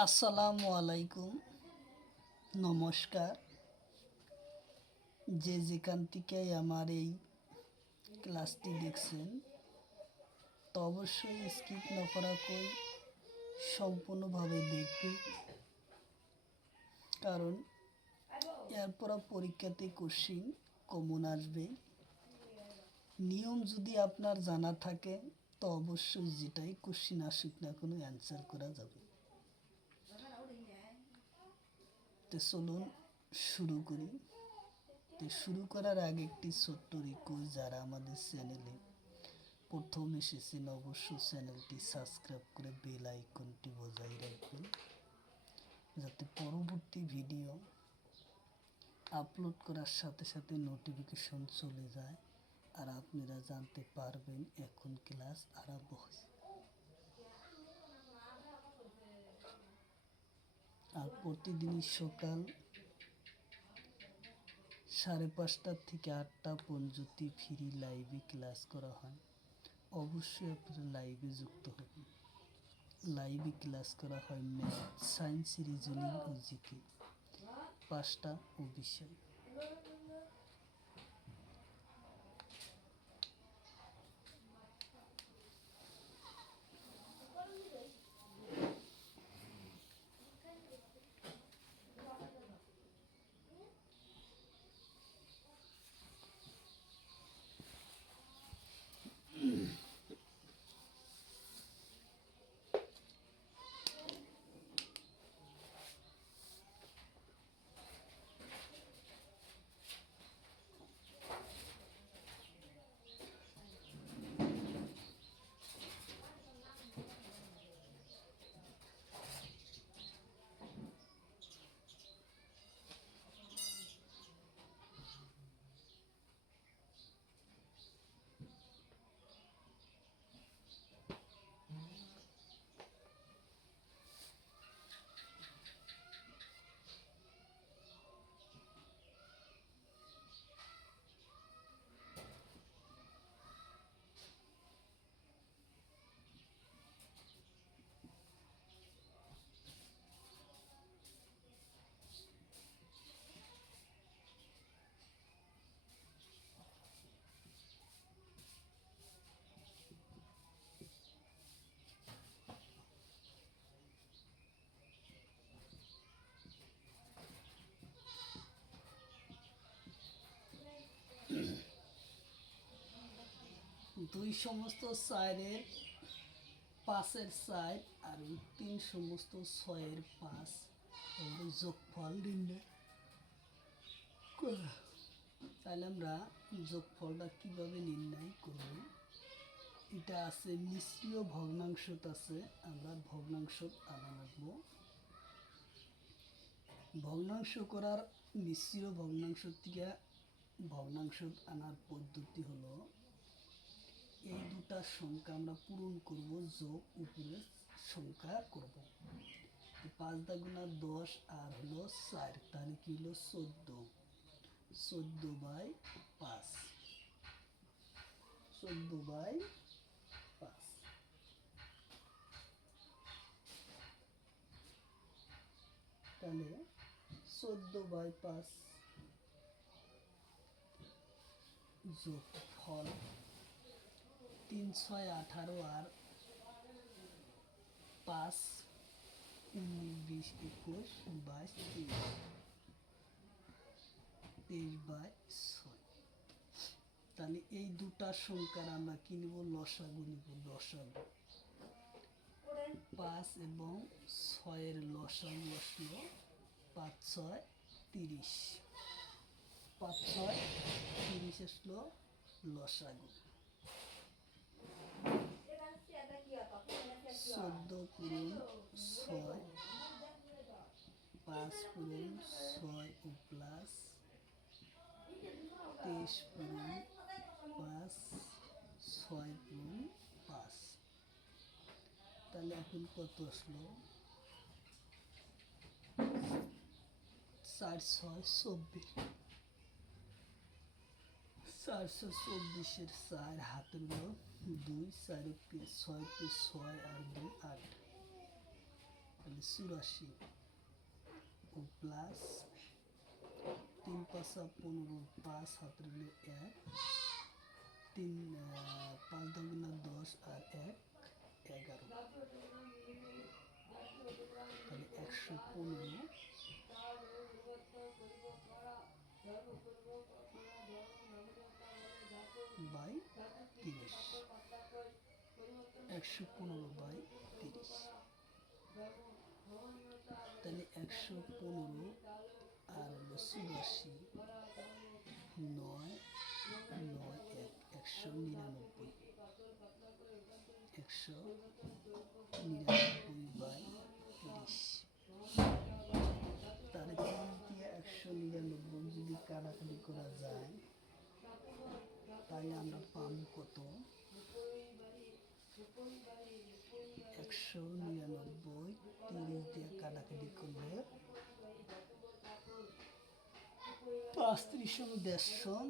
আসসালামু আলাইকুম, নমস্কার। যে যেখান থেকে আমার এই ক্লাসটি দেখছেন, তো অবশ্যই স্কিপ না করা কই সম্পূর্ণভাবে দেখবে, কারণ এরপর পরীক্ষাতে কোশ্চিন কমন আসবে। নিয়ম যদি আপনার জানা থাকে, তো অবশ্যই যেটাই কোশ্চিন আসুক না কোনো অ্যান্সার করা যাবে। তো চলুন শুরু করি। তো শুরু করার আগে একটি ছোট্ট রিকোয়েস্ট, যারা আমাদের চ্যানেলে প্রথম এসেছেন অবশ্যই চ্যানেলটি সাবস্ক্রাইব করে বেল আইকনটি বজায় রাখবেন, যাতে পরবর্তী ভিডিও আপলোড করার সাথে সাথে নোটিফিকেশন চলে যায় আর আপনারা জানতে পারবেন এখন ক্লাস আরম্ভ হয়েছে। আর প্রতিদিনই সকাল 5:30 থেকে 8টা পর্যন্ত ফ্রি লাইভে ক্লাস করা হয়। অবশ্যই আপনারা লাইভে যুক্ত হবেন। লাইভে ক্লাস করা হয় ম্যাথ, সায়েন্স, রিজনিং ও জিকে 5টা বিষয়। দুই সমস্ত সাইডের 5-এর সাইড আর 3 সমস্ত 6-এর 5 এর যোগফল নির্ণয় করা। তাহলে আমরা যোগফলটা কিভাবে নির্ণয় করব? এটা আছে মিশ্রীয় ভগ্নাংশত আছে, আমরা ভগ্নাংশ আনা রাখবো। ভগ্নাংশ করার মিশ্রীয় ভগ্নাংশ থেকে ভগ্নাংশ আনার পদ্ধতি হলো, এই দুটা সংখ্যা আমরা পূরণ করব, যোগ উপরে সংখ্যা করব। 5 গুণা 10 আর হলো 4, তাহলে কি হলো 14। 14/5, 14/5। তাহলে 14/5 যোগফল 3 6 18 আর 5 19 20 21 22 23/6। তাহলে এই দুটা সংখ্যার আমরা কি নিব? লসাগু নিব। লসাগু 5 এবং 6-এর লসাগু আসলো 5 6 30। 5 6 30 আসলো লসাগু। 14 পূরণ 6, 5 পূরণ 6 ও প্লাস 23 পূরণ 5, 6 পূরণ 5। তাহলে এখন কত আসলো? 4 6 24। 424-এর 4 হাতের গড় 2, 4 6 6 আর 2 8। তাহলে 84 ও প্লাস 3 পাঁচা 15, 5 হাতের হলো 1, 3 5 দুগুণা 10 আর 1 11, তাহলে 115 বাই 30, 115 বাই 30, তাহলে 115 আর হলো 84, 9 9 199, 199 বাই 30, তাহলে 30 দিয়ে 199 যদি কাটাকাটি করা যায় তাহলে আমরা পাবো কত? 199 30 দিয়ে কাটাকাটি করলে 35 150,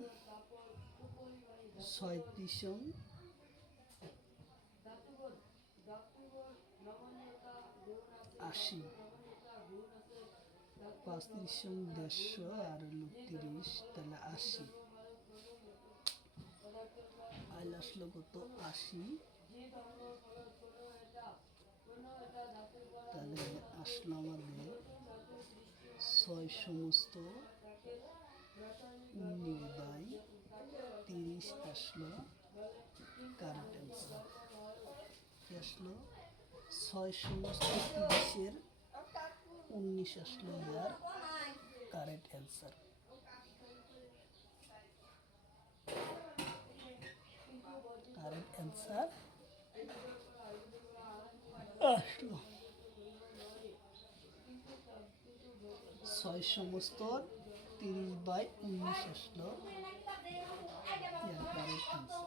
36 80, 35 150 আর হলো 30, তাহলে 80, আইল আসলো কত? 80, তাহলে আসলো আমাদের 6 সমস্ত 19 বাই 30 আসলো কারেন্ট অ্যান্সার। কি আসলো? 6 সমস্ত 30-এর 19 আসলো ইয়ার কারেন্ট অ্যান্সার। কারেন্ট অ্যান্সার আসলো 6 সমস্ত 30 বাই 19 আসলো ইয়ার কারেন্ট অ্যান্সার।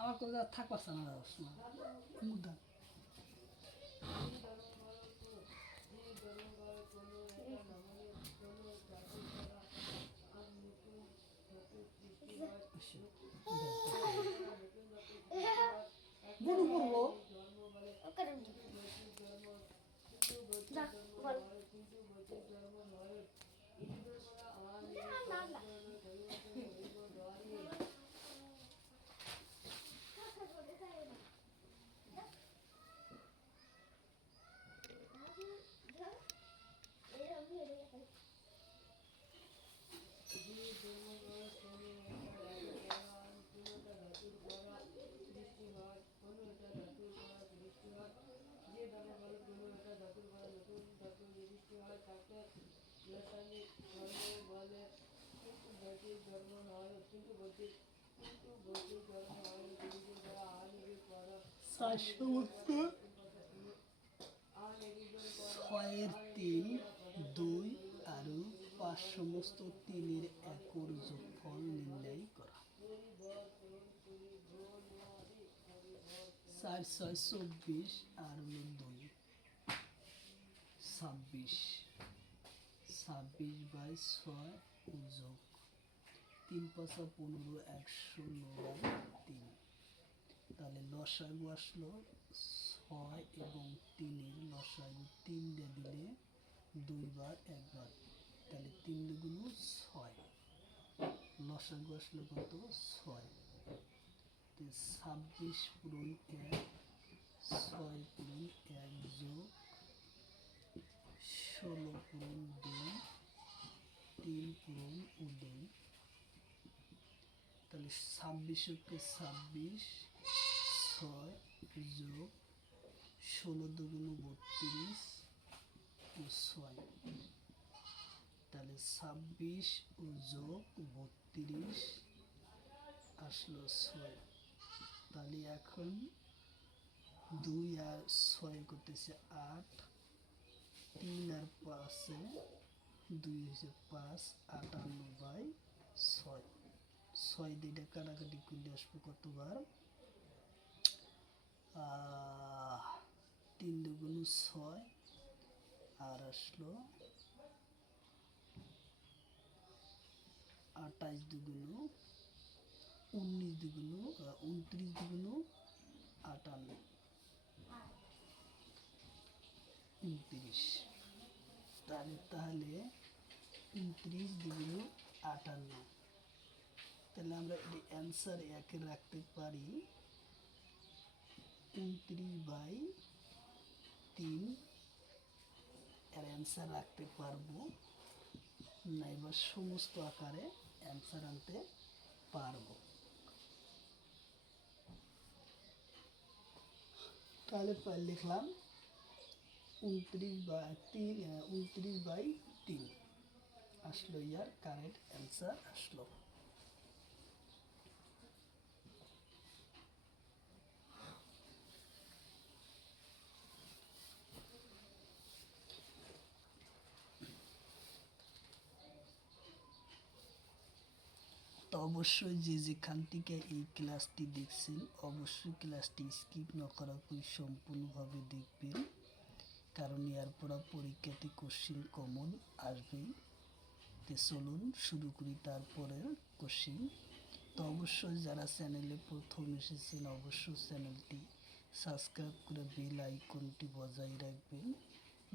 আমার কথা থাক পারছে না মুদ্রা গুরু করবো চার সমস্ত 6-এর 3 2 আর 5 সমস্ত 3-এর একর যোগফল নির্ণয় করা। 4 6 24 আর হলো 2 26, 26 বাই 6 যোগ 3 5 15 109/3, তাহলে লসাগু আসলো 6 এবং 3-এর লসাগু 3 দিয়ে দিলে 2 বার 1 বার, তাহলে 3 দুগুণ 6, লসাগু আসলো কত? 6, 26 পূরণ 1, 6 পূরণ 1 যোগ 16 পূরণ 2, 3 পূরণ 2, তাহলে 26-কে 26, 6 যোগ 16 দুগুণ 32 ও 6, তাহলে 26 ও যোগ 32 আসলো 6, তাহলে এখন 2 আর 6 করতেছে 8, 3 আর 5-এ 2 হচ্ছে 5, 58/6। 6 দিয়ে এটা কাটাকাটি করলে আসবে কতবার? 3 দুগুণ 6 আর আসলো 28 দুগুণ 19 দুগুণ 29 দুগুণ 58, 29। তাহলে 29 দুগুণ 58। তাহলে আমরা এই অ্যান্সার একে রাখতে পারি 29/3 এর অ্যান্সার রাখতে পারবো না, এবার সমস্ত আকারে অ্যান্সার আনতে পারবো। তাহলে লিখলাম 29/3 আসলো, ইয়ার কারেক্ট অ্যান্সার আসলো। তো অবশ্যই যেখান থেকে এই ক্লাসটি দেখছেন অবশ্যই ক্লাসটি স্কিপ না করা করে সম্পূর্ণভাবে দেখবেন, কারণ এর পর পরীক্ষাতে কোশ্চিন কমন আসবেই। তো চলুন শুরু করি তারপরে কোশ্চিন। তো অবশ্যই যারা চ্যানেলে প্রথম এসেছেন অবশ্যই চ্যানেলটি সাবস্ক্রাইব করে বেল আইকনটি বজায় রাখবেন,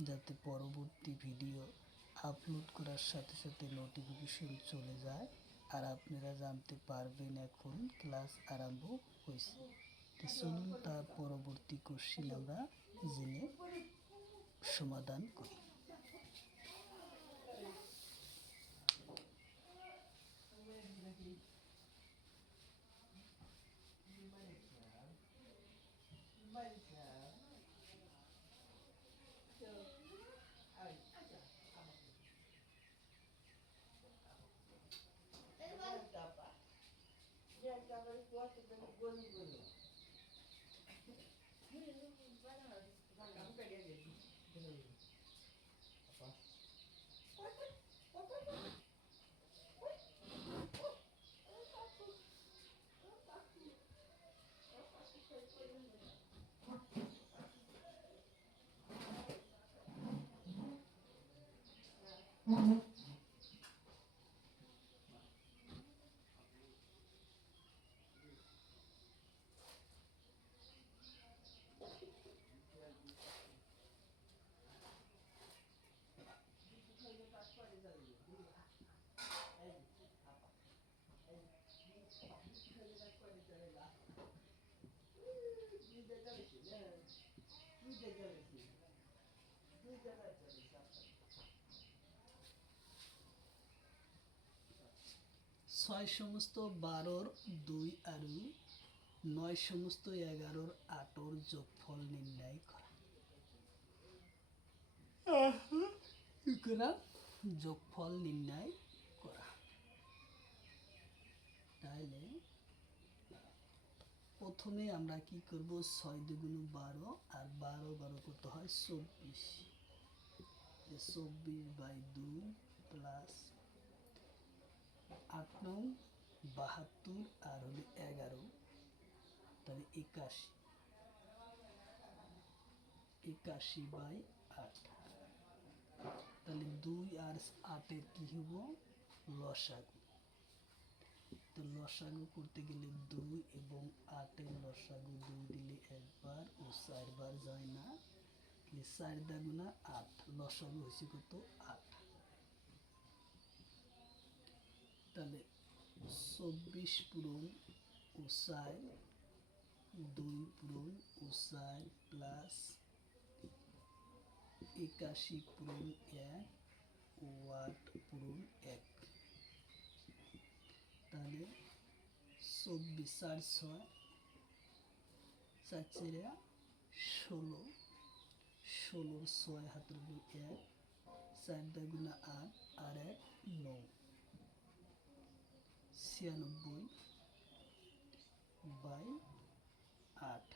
যাতে পরবর্তী ভিডিও আপলোড করার সাথে সাথে নোটিফিকেশন চলে যায় আর আপনারা জানতে পারবেন এখন ক্লাস আরম্ভ হয়েছে। তো চলুন তার পরবর্তী কোশ্চিন আমরা জেনে সমাধান করি। ছয় সমস্ত 12-র 2 আরু 9 সমস্ত 11-র 8-র যোগফল নির্ণয় করা। যোগফল নির্ণয় করা। তাহলে প্রথমে আমরা কি করব, 6 দুগুণ 12 আর 12 কত হয় 24, 24/2 প্লাস 8 নং 72 আর হলো 11, তাহলে 81/8। তাহলে 2 আর 8-এর কি হব লসাগু। তো লসাগু করতে গেলে 2 এবং 8-এর লসাগু 2 দিলে একবার ও 4 বার যায় না, 4 দাগুনা 8, লসাগু হয়েছে কত 8। তাহলে 24 পূরণ ও 4, 2 পূরণ ও 4 প্লাস 81 পূরণ 1 ও 8 পূরণ 1। তাহলে 24 4 6 4 4 16, 16 6 হাতের উপর 1, 4 দাগুনা 8 আর 1 9, 96/8।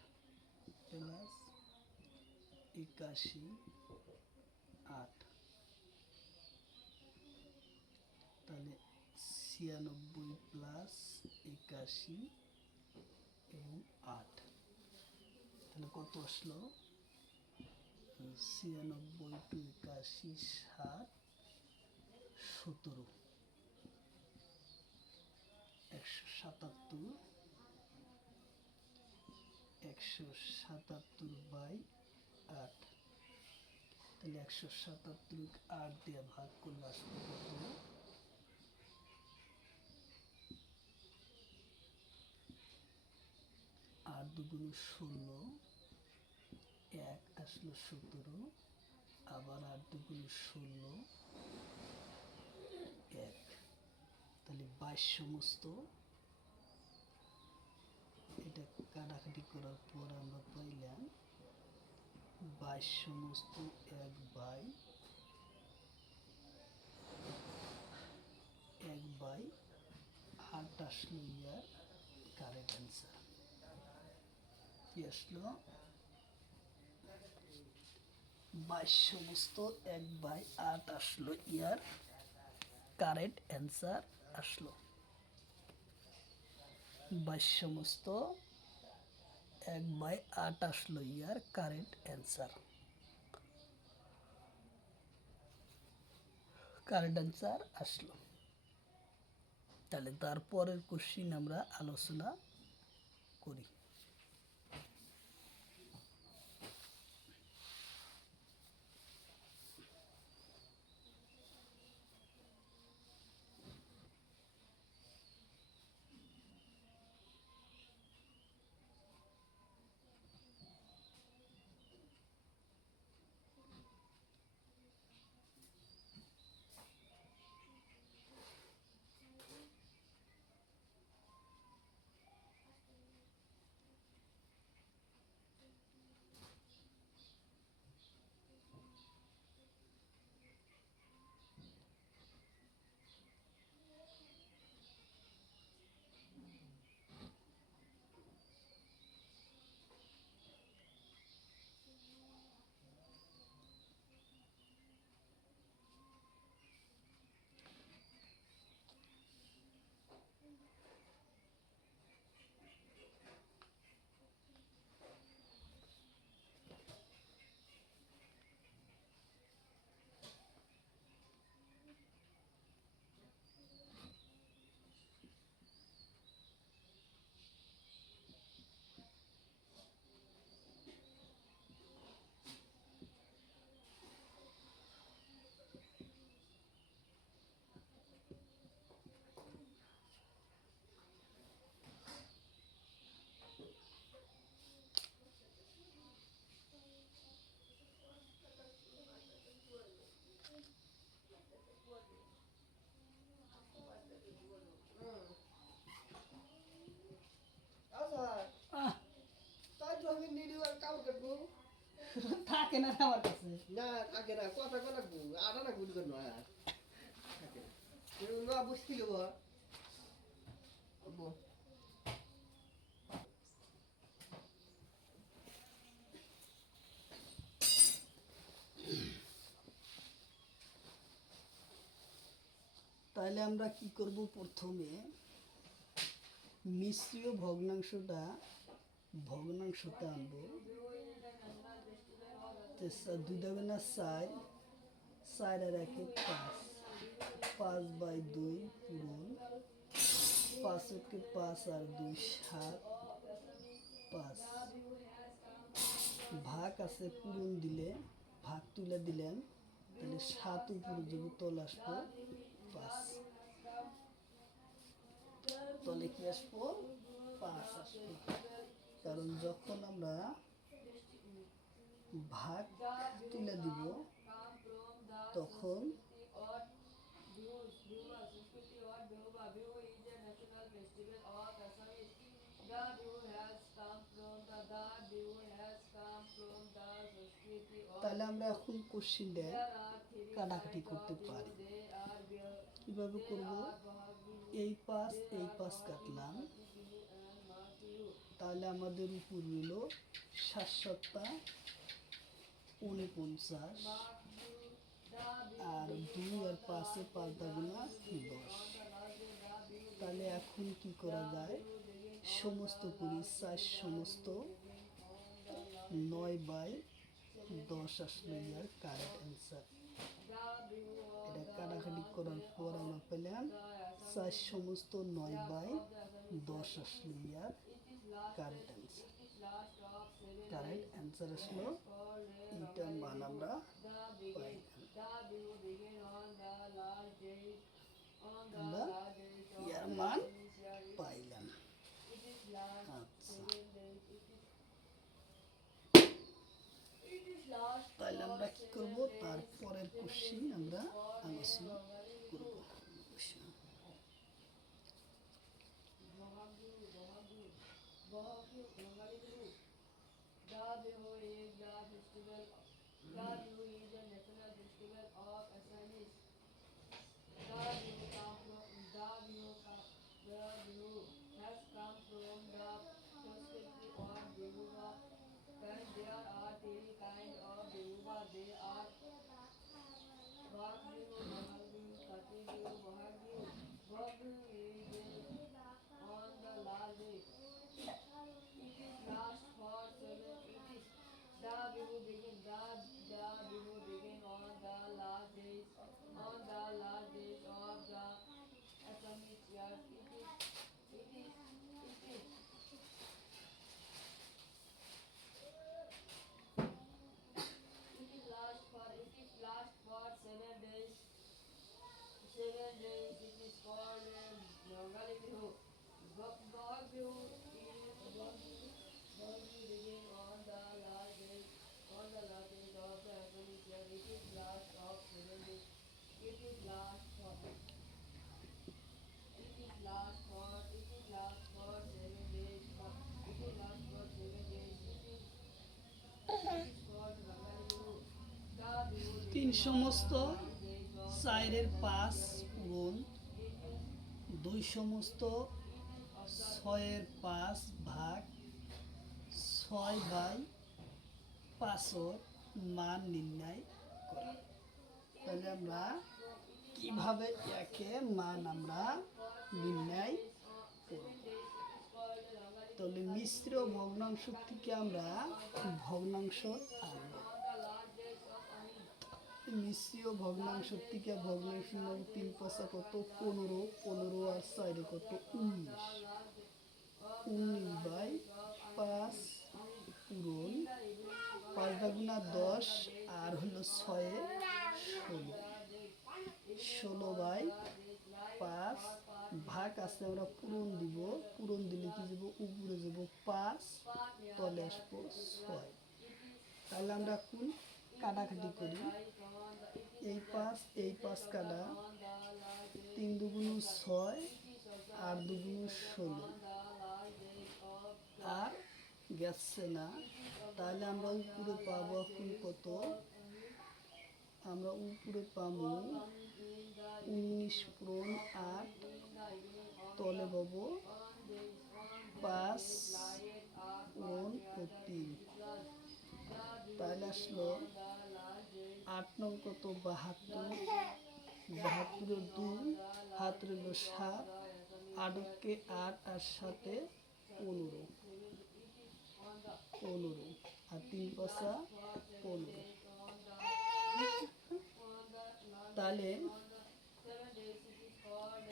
প্লাস 81 8, তাহলে 96 প্লাস 81 এবং 8, তাহলে কত আসলো? 96 টু 81 7 17, 177, 177 বাই 8, তাহলে 177 8 দিয়ে ভাগ করলে আসবে কত? 8 দুগুণ 16, 1 আসলো 17, আবার 8 দুগুণ 16, 1, তাহলে 22 সমস্ত। এটা কাটাকাটি করার পর আমরা পাইলাম 22 সমস্ত 1 বাই 8 আসলো ইয়ার কারেক্ট অ্যান্সার। কি আসলো? 22 সমস্ত 1 বাই 8 আসলো ইয়ার কারেক্ট অ্যান্সার আসলো। 22 সমস্ত 1 বাই 8 আসলো ইয়ার কারেক্ট অ্যান্সার। কারেক্ট অ্যান্সার আসলো। তাহলে তারপরের কোশ্চিন আমরা আলোচনা করি। আহ, থাকে না আমার কাছে। না থাকে না কথা কথা আটা না গুলি করবো আর থাকে না বুঝছিল তাহলে আমরা কি করব? প্রথমে মিশ্রীয় ভগ্নাংশটা আনবো। 2 দেবে না 4, 4 আর 1 5, 5 বাই 2 পূরণ 5 কে 5 আর 2 7, 5 ভাগ আছে পূরণ দিলে ভাগ তুলে দিলেন, তাহলে 7 উপরে যদি তল আসবো 5, তলে কি আসবো? 5 আসবো। কারণ যখন আমরা ভাগ তুলে দিব তখন তাহলে আমরা এখন কোশ্চিনটা কাটাকাটি করতে পারি। কিভাবে করব? এই পাশ কাটলাম, তাহলে আমাদের উপর রইল 7 7 49 আর 2 আর 5 এ 5 গুণা 10। তাহলে এখন কি করা যায়, সমস্ত করি 4 সমস্ত 9/10 আসলে ইয়ার কারেক্ট অ্যান্সার। এটা কাটাকাটি করার পর আমরা পেলাম 4 সমস্ত 9/10 আসলে ইয়ার কারেক্ট অ্যান্সার। কারেক্ট অ্যান্সার আসলো এইটা মান আমরা পাইলাম। আমরা ইয়ার মান পাইলাম। আচ্ছা, তাহলে আমরা কি করব, তারপরের কোশ্চেন আমরা আলোচনা করব। তিন সমস্ত 4-এর 5 পূরণ 2 সমস্ত 6-এর 5 ভাগ 6/5 মান নির্ণয় করা। তাহলে আমরা কিভাবে একে মান আমরা নির্ণয় করব, তাহলে মিশ্র ভগ্নাংশ থেকে আমরা ভগ্নাংশ আনব। মিশ্রীয় ভগ্নাংশ থেকে ভগ্নাংশ 3 5 কত 15, 15 আর 4 কত 19, 19/5 পূরণ 5 গুণা 10 আর হলো 6 16, 16/5 ভাগ আছে আমরা পূরণ দিব, পূরণ দিলে কি যাব, উপরে যাব 5, তলে আসবো 6। তাহলে আমরা কোন কাটাকাটি করি, এই 5 কাটা, 3 দুগুণ 6 আর 2 গুণ 16 আর গেছে না। তাহলে আমরা উপরে পাবো এখন কত, আমরা উপরে পাবো 19 পূরণ 8, তলে পাবো 5 পূরণ 3। তাহলে আসলো 8 নং কত 72, 72-এর 2 হাত রইল 7, 8-কে 8 আর 7-এ 15, 15 আর 3 5 15। তাহলে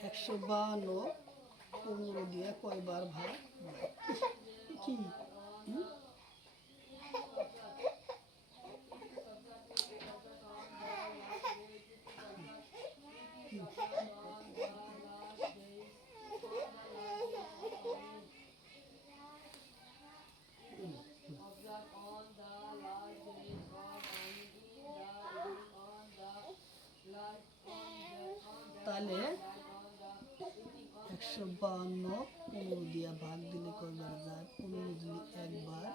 152 15 দিয়ে কয়বার ভাগ কি তাহলে 152 15 দিয়ে ভাগ দিলে কয়বার যায়, 15 দিলে একবার,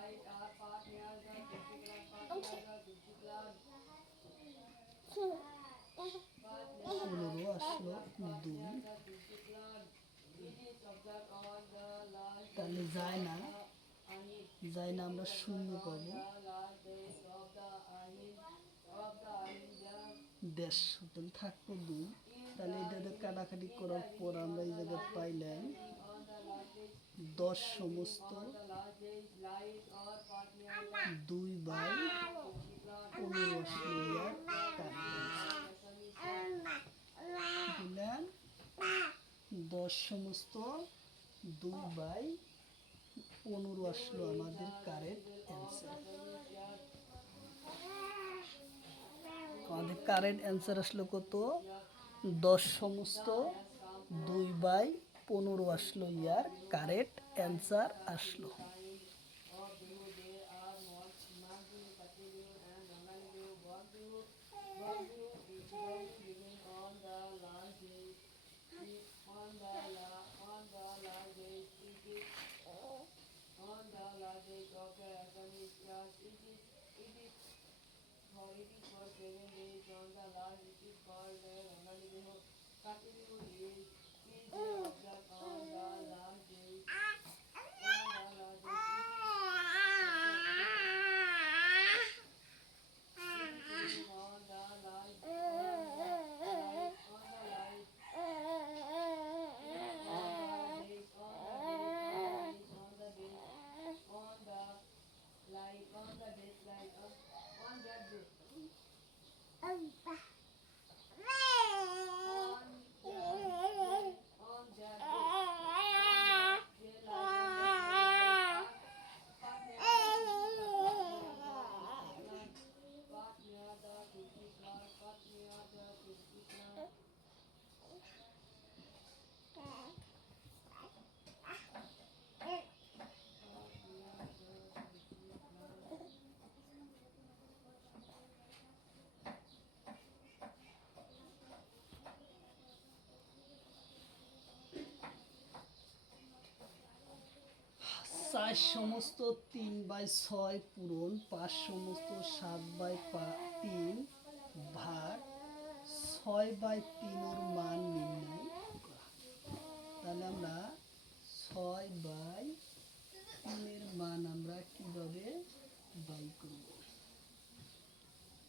15 আসলো 2, তাহলে যায় না আমরা শূন্য পাবো। দেশ তাহলে থাকবো 2। তাহলে এটাতে কাটাকাটি করার পর আমরা এই জায়গায় পাইলাম 10 সমস্ত 2/15 আসলো ইয়ার দিলাম 10 সমস্ত 2/15 আসলো আমাদের কারেক্ট অ্যান্সার। আমাদের কারেন্ট অ্যান্সার আসলো কত? 10 সমস্ত 2/15 আসলো ইয়ার কারেক্ট অ্যান্সার আসলো। চার সমস্ত 3/6 পূরণ 5 সমস্ত 7/3 ভাগ 6/3 এর মান নির্ণয় করা। তাহলে আমরা 6/3 এর মান আমরা কিভাবে বাই করব?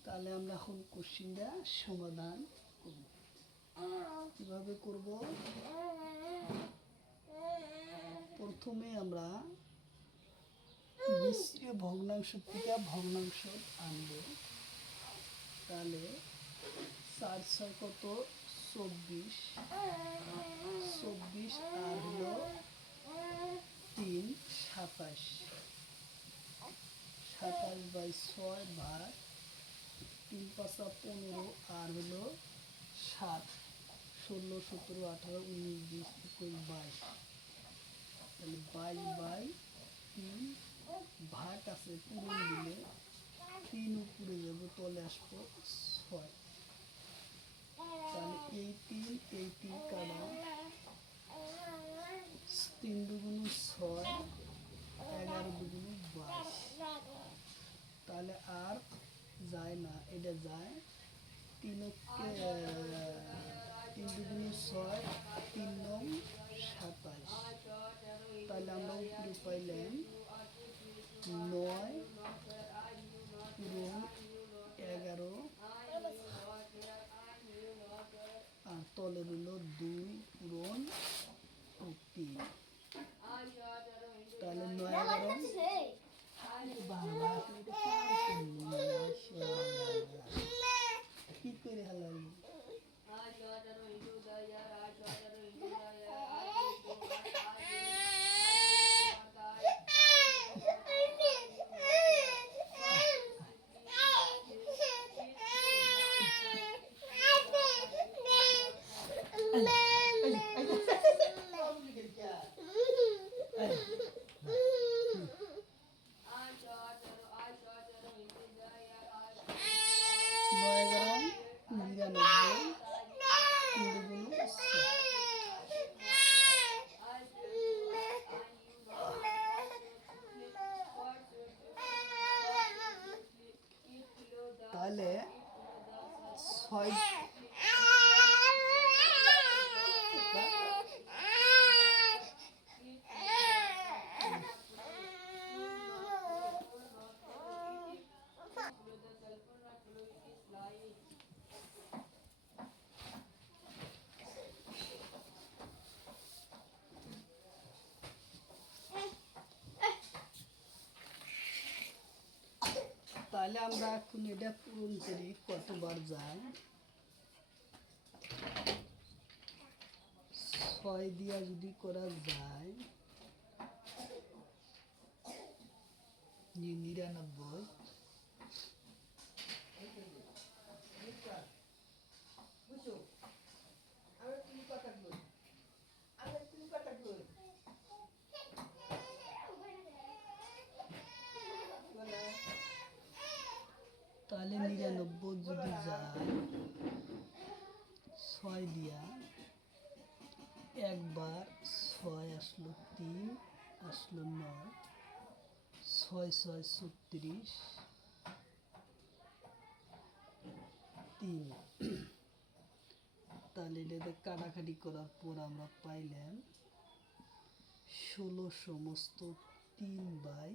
তাহলে আমরা এখন কোশ্চেনটা সমাধান করব। কিভাবে করব? প্রথমে আমরা মিশ্রীয় ভগ্নাংশ থেকে ভগ্নাংশ আনব। তাহলে 4/6 কত? 24 আর হলো 3 27 27/6 ভাগ 3×5 15 আর হলো 7 16 17 18 19 20 21 22। তাহলে 22/3 ভাগ আছে পূরণ দিলে 3 উপরে যাব, তলে আসবো 6। তাহলে এই 3 কাটা 3 দুগুণ 6 11 দুগুণ 22। তাহলে আর যায় না, এটা যায় 3 দুগুণ 6 3 9 27। তাহলে আমরা উপরে পাইলাম 9 পূরণ 11 আর তলে রইল 2 পূরণ 3। তাহলে 9 11 কি করে হালাই তাহলে 6 তাহলে আমরা এখন এটা পূরণ করি কতবার যায়। 6 দিয়া যদি করা যায় 99, বুঝছো আমি তুমি কথা কই আমি তুমি কথা কই বলে তাহলে 99 যদি যায় 6 দিয়া একবার 6 আসলো 3 আসলো 9, 6 6 36, 3। তাহলে এটাতে কাটাকাটি করার পর আমরা পাইলাম 16 সমস্ত 3/6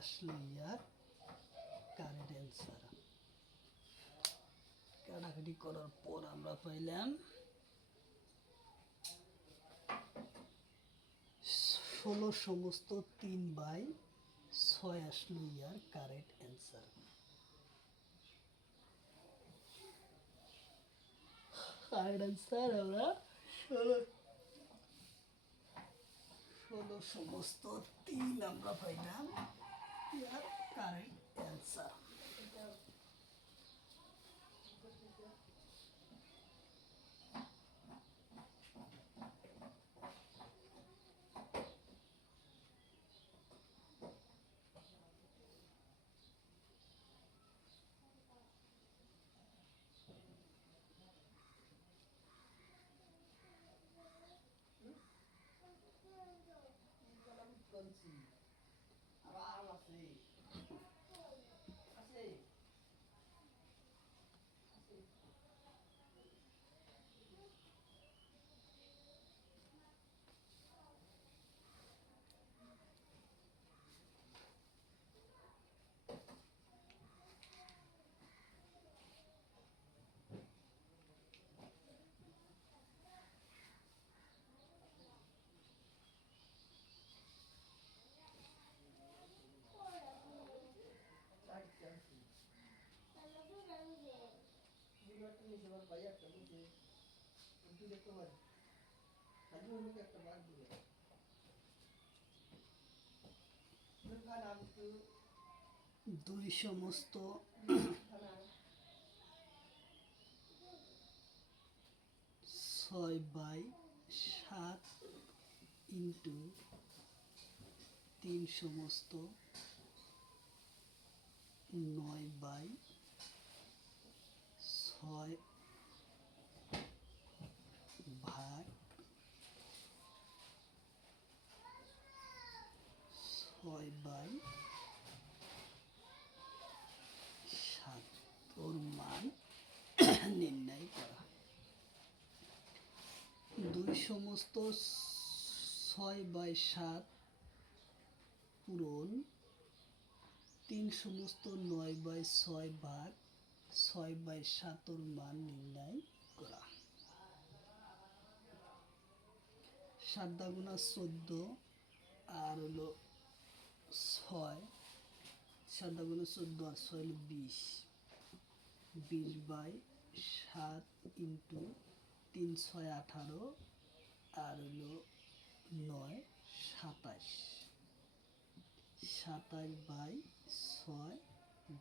আসলো ইয়ার কারেন্ট অ্যান্সার। কাটাকাটি করার পর আমরা পাইলাম 16 সমস্ত 3/6 আসলো ইয়ার কারেক্ট অ্যান্সার। কারেক্ট অ্যান্সার আমরা 16 সমস্ত 3 আমরা পাইলাম ইয়ার কারেক্ট অ্যান্সার। বলছি আবার আছে আছে ভাই একটা বুঝে একটু দেখতে পারি খালি অনেক একটা বাদ দিবে খান আমি একটু 2 সমস্ত খানা 6/7 ইন্টু 3 সমস্ত 9/6 ভাগ 6/7 ওর মান নির্ণয় করা। 2 সমস্ত 6/7 পূরণ 3 সমস্ত 9/6 ভাগ 6/7 ওর মান নির্ণয় করা। 7 দাগুনা 14 আর হলো 6, 7 দাগুনা 14 আর 6 হলো 20, 20/7 ইন্টু 3 6 18 আর হলো 9 27, 27/6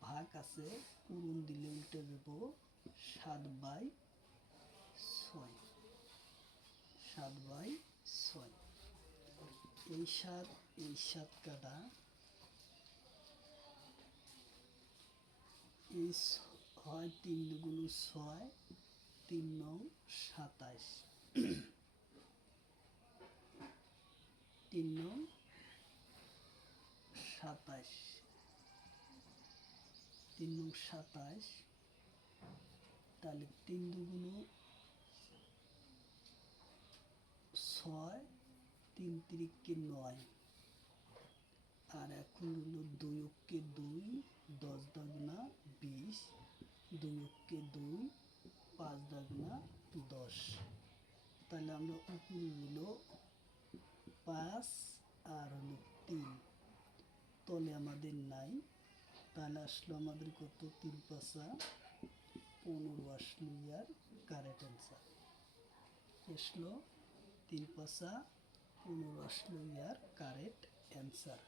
ভাগ আছে পূরণ দিলে উল্টে দেব 7/6, 7/6 এই 7 কাটা এই হয় 3 দুগুণ 6, 3 9 27, 3 9 27, 3 9 27, তাহলে 3 দুগুণ 6, 3 3 9 আর এখন এখন হলো 2 অক্ষে 2, 10 দাগনা 20, 2 অক্ষে 2, 5 দাগনা 10। তাহলে আমরা উপরে হলো 5 আর হলো 3, তলে আমাদের নাই। তাহলে আসলো আমাদের কত? 3 পাঁচা 15 আসলো ইয়ার কারেক্ট অ্যান্সার। আসলো 3 পাঁচা 15 আসলো ইয়ার কারেক্ট অ্যান্সার।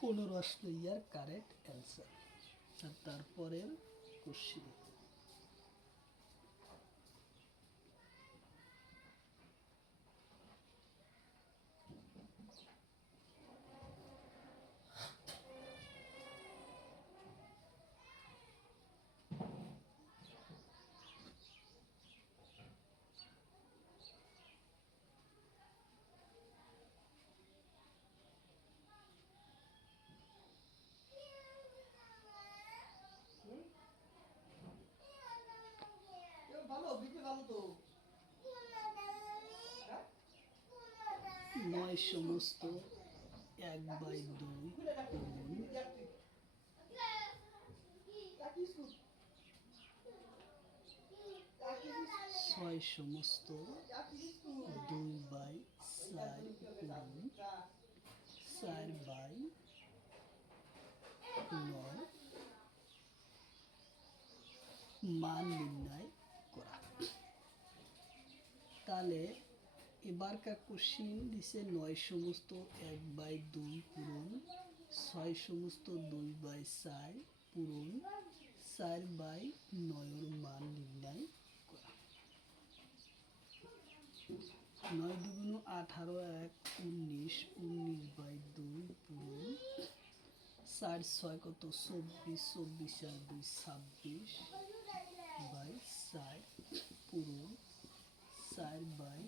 15 আসলো ইয়ার কারেক্ট অ্যান্সার। আর তারপরের কোশ্চেন, ভালো বিক্রি ভালো তো। 9 সমস্ত 1/2 গুণ 6 সমস্ত 2/4 গুণ 4/9 মান নির্ণয় করা। তাহলে এবারকার কোশ্চিন দিছে 9 সমস্ত 1/2 পূরণ 6 সমস্ত 2/4 পূরণ 4/9 এর মান নির্ণয় করা। 9 দুগুণ 18, 1 19, 19/2 পূরণ 4 6 কত? 24, 24 আর 2 26/4 পূরণ 4/9।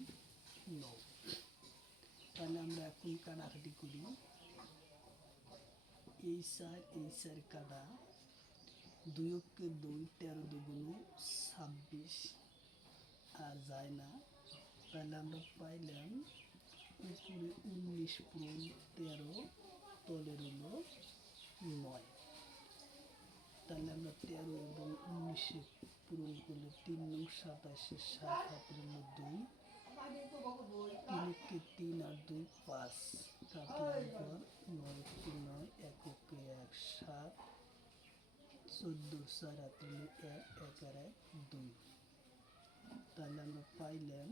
তাহলে আমরা এখন কাটাকাটি করি। এই 4 কাটা, 2 অক্ষে 2, 13 দুগুণ 26 আর যায় না। তাহলে আমরা পাইলাম উপরে 19 পূরণ 13, তলের হলো 9। তাহলে আমরা 13 এবং 19 পূরণ করলে 3 9 27, 7 হাতের হলো 2, 3 অক্ষে 3 আর 2 5, কাটলাম পর 9 অক্ষে 9, 1 অক্ষে 1 7, 14 4 হাতের হলো 1, 1 আর 1 2। তাহলে আমরা পাইলাম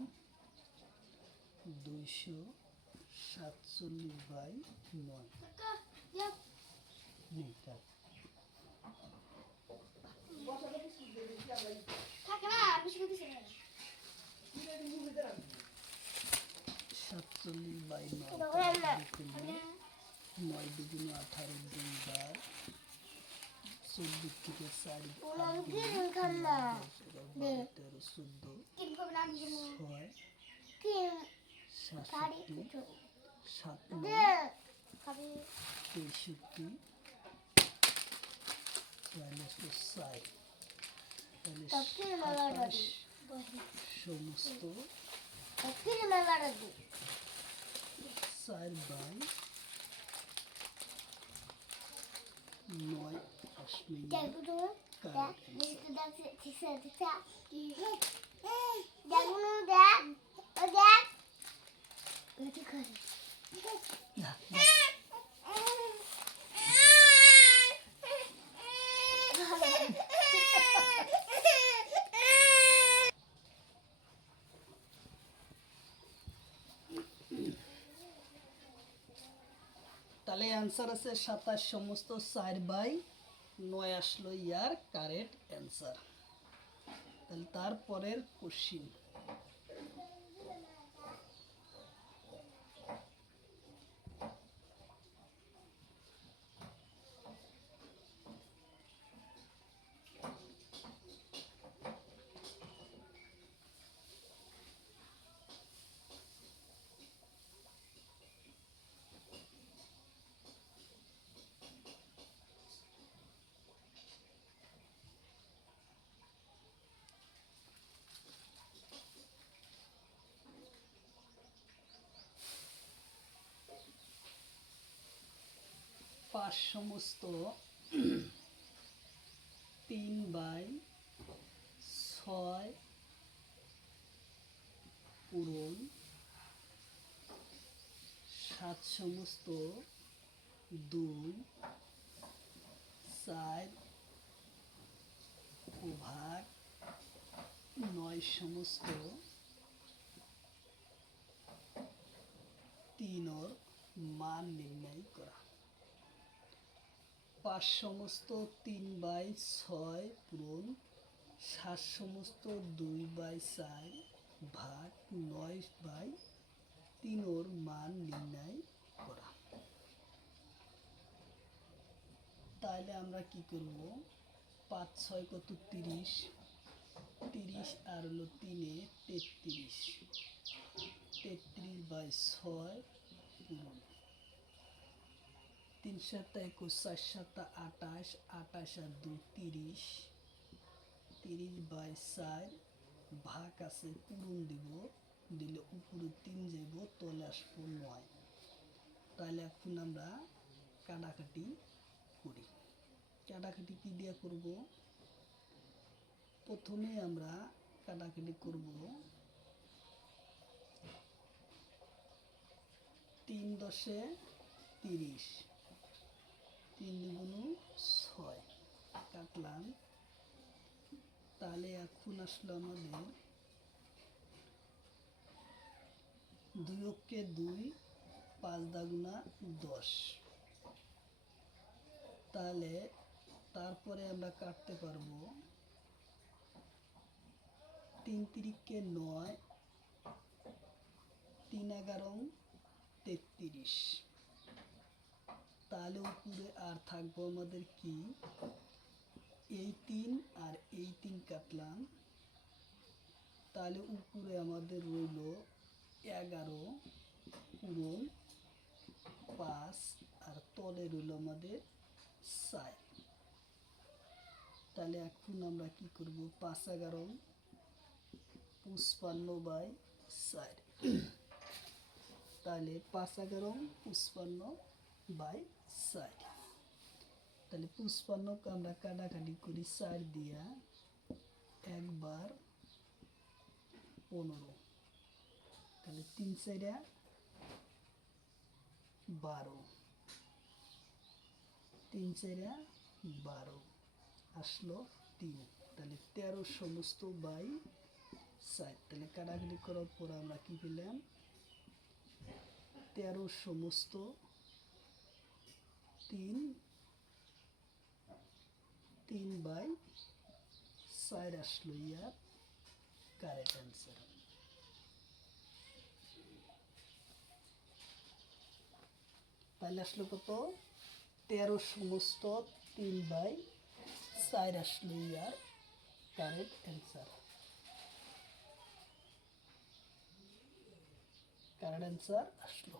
247/9। নেই থাক। বসাটা বিস্কুট দিয়ে দিচ্ছি আমরা। থাকে না বিস্কুট দিছে না 47/9 9 দুগুণ 18, 2 বার 14 থেকে 4 কিরম খান্না 13 14 কিরম করবে না আমি 6 কিরম 67 7 দে খাবি 63 তাহলে 60। তাহলে তব কিরম মালাটা 27 বহি সমস্ত তব কিরম মালাটা দি 4/9 আসলে দেখো তো কারেক্ট দেখ দেখ ঠিক আছে ঠিক আছে দেখো না দেখ ও দেখ এটি করে তাহলে অ্যান্সার আছে 27 সমস্ত 4/9 আসলো ইয়ার কারেক্ট অ্যান্সার। তাহলে তারপরের কোশ্চিন, 5 সমস্ত 3/6 পূরণ 7 সমস্ত 2/4 ও ভাগ 9 সমস্ত 3 এর মান নির্ণয় করা। 5 সমস্ত 3/6 পূরণ 7 সমস্ত 2/4 ভাগ 9/3 এর মান নির্ণয় করা। তাহলে আমরা কি করব, 5 6 কত 30, 30 আর হলো 3 33, 33/6 পূরণ 3 7 21, 4 7 28, 28 আর 2 30, 30/4 ভাগ আছে পূরণ দিব, দিলে উপরে 3 যাব, তলে আসবো 9। তাহলে এখন আমরা কাটাকাটি করি। কাটাকাটি কি দিয়ে করব, প্রথমে আমরা কাটাকাটি করব 3 10 30, 3 দুগুণ 6 কাটলাম। তাহলে এখন আসলো আমাদের 2 অক্ষে 2, 5 দাগুনা 10। তাহলে তারপরে আমরা কাটতে পারবো 3 তিরিকে 9, 3 11 33। তাহলে উপরে আর থাকবো আমাদের কি, এই 3 আর এই 3 কাটলাম। তাহলে উপরে আমাদের রইল 11 পূরণ 5 আর তলে রইল আমাদের 4। তাহলে এখন আমরা কি করব, 5 11 55/4। তাহলে 5 11 55/4। তাহলে 55 কে আমরা কাটাকাটি করি 4 দিয়া, 1 বার 15। তাহলে 3 4 12, 3 4 12 আসলো 3। তাহলে 13 সমস্ত 4। তাহলে কাটাকাটি করার পর আমরা কি পেলাম, 13 সমস্ত 3, 3/4 আসলো ইয়ার কারেক্ট অ্যান্সার। তাহলে আসলো কত, 13 সমস্ত 3/4 আসলো ইয়ার কারেক্ট অ্যান্সার। কারেক্ট অ্যান্সার আসলো।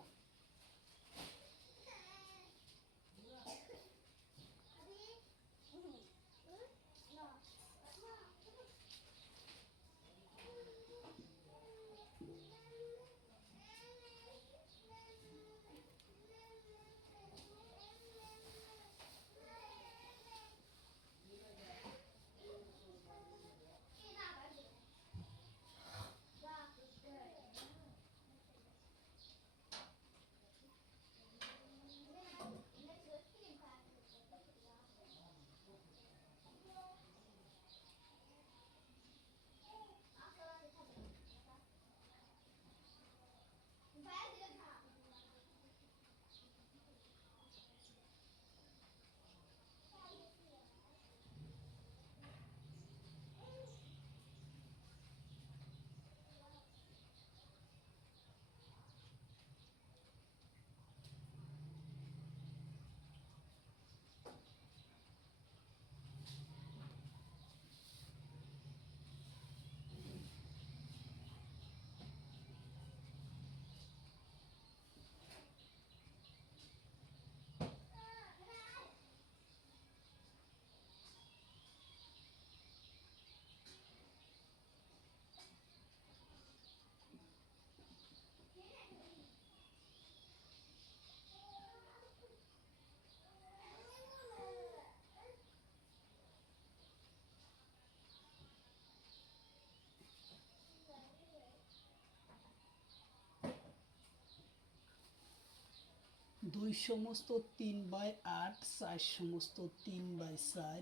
2 সমস্ত 3/8, 4 সমস্ত 3/4,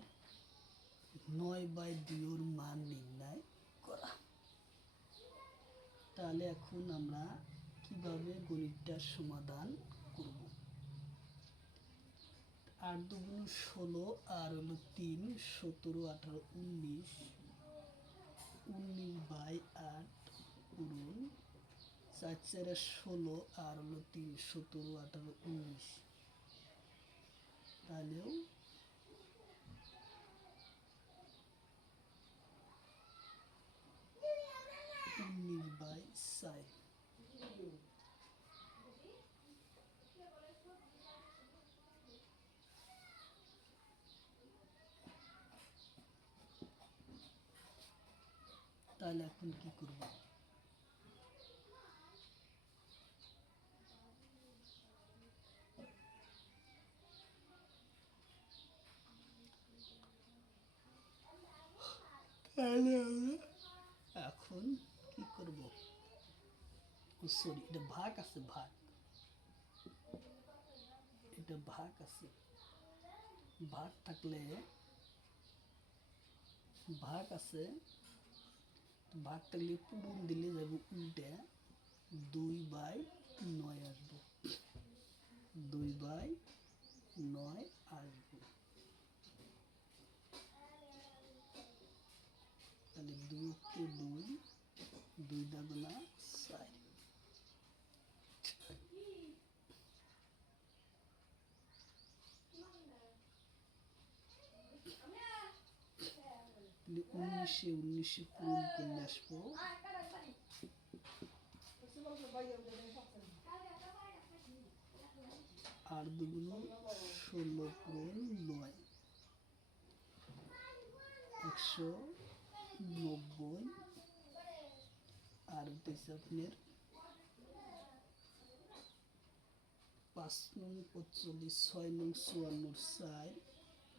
9/2 এর মান নির্ণয় করা। তাহলে এখন আমরা কিভাবে গণিতটার সমাধান করব। 8 দুগুণ 16 আর হলো 3, 17, 18, 19, 19/8 পূরণ 4 4 16 আর হলো 3, 17, 18, 19, তাহলেও 19/4। তাহলে এখন কি করব। তাহলে আমরা এখন কি করব। সরি, এটা ভাগ আছে, ভাগ, এটা ভাগ আছে। ভাগ থাকলে ভাগ আছে, ভাগ থাকলে পূরণ দিলে যাবে উল্টে 2/9 আসবো, 2/9 আসবো। তাহলে 2 কে 2, 2 দাগুনা 4। তাহলে 19 পূরণ করলে আসবো 8 দুগুণ 16 পূরণ 9, 190। আর হচ্ছে আপনার 5 নং 45, 6 নং 54, 4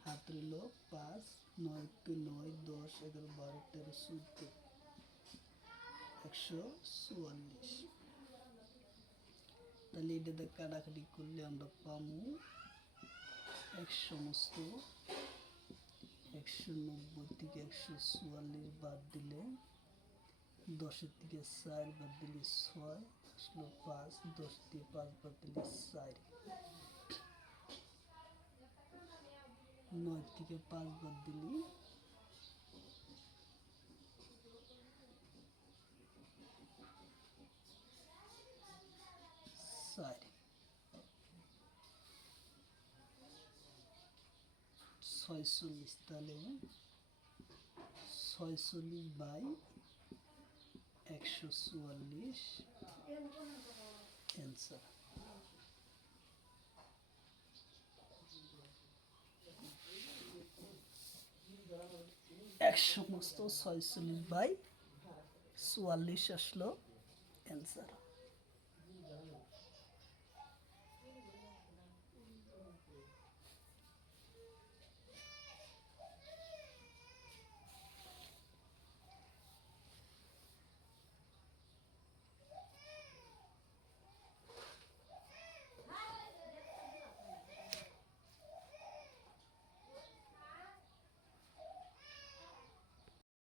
হাত রইল 5, 9 কে 9, 10, 11, 12, 13, 14, 144। তাহলে এটাতে কাটাকাটি করলে আমরা পাবো 1 সমস্ত 190 থেকে 144 বাদ দিলে 10 থেকে 4 বাদ দিলে 6 আসলো 5, 10 থেকে 5 বাদ দিলে 4, 9 থেকে 5 বাদ দিলে 4, 46। তাহলে 46/144 অ্যান্সার। 1 সমস্ত 46/44 আসলো অ্যান্সার।